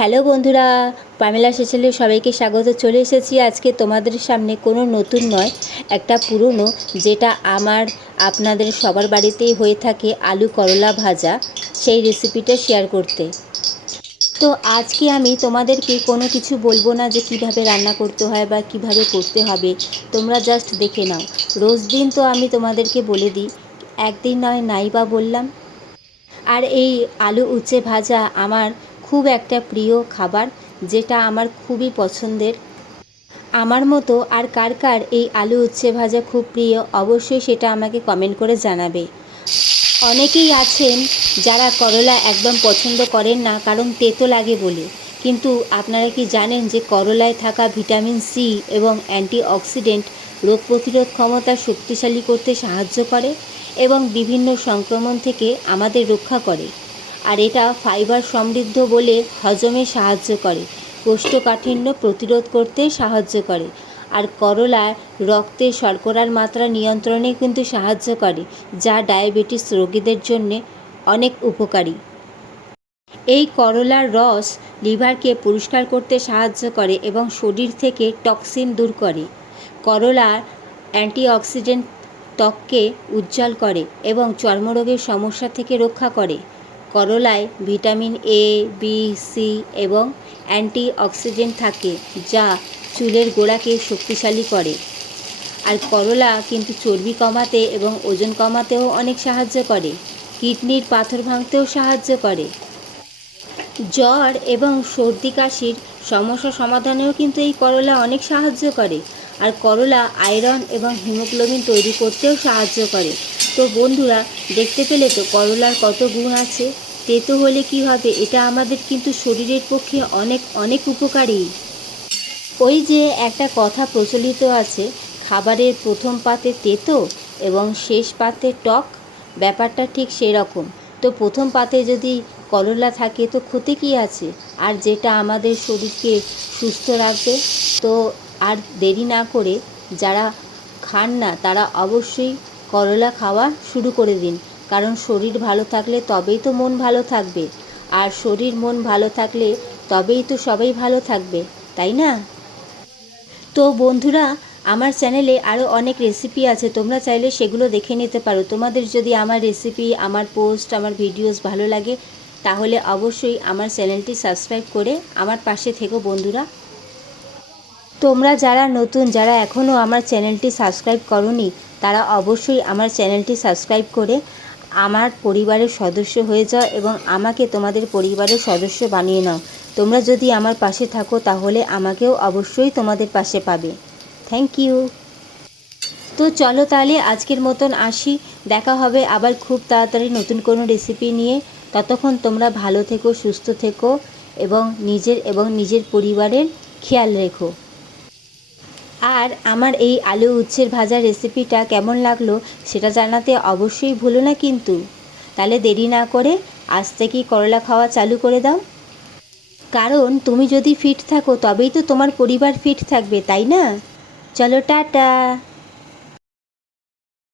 Hello বন্ধুরা, Pamela সেচেলে সবাইকে স্বাগত। চলে এসেছি আজকে তোমাদের সামনে কোনো নতুন নয়, একটা পুরনো, যেটা আপনাদের সবার বাড়িতেই হয়ে থাকে, আলু করলা ভাজা, সেই রেসিপিটা শেয়ার করতে। তো আজকে আমি তোমাদেরকে কোনো কিছু বলবো না যে কিভাবে রান্না করতে হয় বা কিভাবে করতে হবে, তোমরা জাস্ট দেখে নাও। রোজ দিন তো আমি তোমাদেরকে বলে দিই, একদিন নয় নাই বা বললাম। আর এই আলু উচ্ছে ভাজা আমার খুব একটা প্রিয় খাবার, যেটা আমার খুবই পছন্দের। আমার মতো আর কার কার এই আলু উচ্ছে ভাজা খুব প্রিয়, অবশ্যই সেটা আমাকে কমেন্ট করে জানাবে। অনেকেই আছেন যারা করলা একদম পছন্দ করেন না, কারণ তেতো লাগে বলে। কিন্তু আপনারা কি জানেন যে করলায় থাকা ভিটামিন সি এবং অ্যান্টিঅক্সিডেন্ট রোগ প্রতিরোধ ক্ষমতা শক্তিশালী করতে সাহায্য করে এবং বিভিন্ন সংক্রমণ থেকে আমাদের রক্ষা করে। আর এটা ফাইবার সমৃদ্ধ বলে হজমে সাহায্য করে, কোষ্ঠকাঠিন্য প্রতিরোধ করতে সাহায্য করে। আর করলা রক্তে শর্করার মাত্রা নিয়ন্ত্রণে কিন্তু সাহায্য করে, যা ডায়াবেটিস রোগীদের জন্যে অনেক উপকারী। এই করলার রস লিভারকে পরিষ্কার করতে সাহায্য করে এবং শরীর থেকে টক্সিন দূর করে। করলার অ্যান্টিঅক্সিডেন্ট ত্বককে উজ্জ্বল করে এবং চর্মরোগের সমস্যা থেকে রক্ষা করে। করলায় ভিটামিন এ, বি, সি এবং অ্যান্টিঅক্সিডেন্ট থাকে, যা চুলের গোড়াকে শক্তিশালী করে। আর করলা কিন্তু চর্বি কমাতে এবং ওজন কমাতেও অনেক সাহায্য করে, কিডনির পাথর ভাঙতেও সাহায্য করে, জ্বর এবং সর্দি কাশির সমস্যা সমাধানেও কিন্তু এই করলা অনেক সাহায্য করে। আর করলা আয়রন এবং হিমোগ্লোবিন তৈরি করতেও সাহায্য করে। তো বন্ধুরা, দেখতে পেলে তো করলার কত গুণ আছে। তেতো হলে কি হবে, এটা আমাদের কিন্তু শরীরের পক্ষে অনেক অনেক উপকারী। ওই যে একটা কথা প্রচলিত আছে, খাবারের প্রথম পাতে তেতো এবং শেষ পাতে টক, ব্যাপারটা ঠিক সেরকম। তো প্রথম পাতে যদি করলা থাকে তো ক্ষতি কী আছে, আর যেটা আমাদের শরীরকে সুস্থ রাখবে। তো আর দেরি না করে যারা খান না তারা অবশ্যই করলা খাওয়া শুরু করে দিন, কারণ শরীর ভালো থাকলে তবেই তো মন ভালো থাকবে, আর শরীর মন ভালো থাকলে তবেই তো সবাই ভালো থাকবে, তাই না? তো বন্ধুরা, আমার চ্যানেলে আরও অনেক রেসিপি আছে, তোমরা চাইলে সেগুলো দেখে নিতে পারো। তোমাদের যদি আমার রেসিপি, আমার পোস্ট, আমার ভিডিওস ভালো লাগে, তাহলে অবশ্যই আমার চ্যানেলটি সাবস্ক্রাইব করে আমার পাশে থেকো বন্ধুরা। তোমরা যারা নতুন, যারা এখনও আমার চ্যানেলটি সাবস্ক্রাইব করোনি, তারা অবশ্যই আমার চ্যানেলটি সাবস্ক্রাইব করে আমার পরিবারের সদস্য হয়ে যাও এবং আমাকে তোমাদের পরিবারের সদস্য বানিয়ে নাও। তোমরা যদি আমার পাশে থাকো তাহলে আমাকেও অবশ্যই তোমাদের পাশে পাবে। Thank you. তো চলো তাহলে আজকের মতন আসি, দেখা হবে আবার খুব তাড়াতাড়ি নতুন কোনো রেসিপি নিয়ে। ততক্ষণ তোমরা ভালো থেকো, সুস্থ থেকো এবং নিজের পরিবারের খেয়াল রেখো। আর আমার এই আলু উচ্ছের ভাজা রেসিপিটা কেমন লাগলো সেটা জানাতে অবশ্যই ভুলো না কিন্তু। তাহলে দেরি না করে আজ থেকেই করলা খাওয়া চালু করে দাও, কারণ তুমি যদি ফিট থাকো তবেই তো তোমার পরিবার ফিট থাকবে, তাই না? চলো টাটা।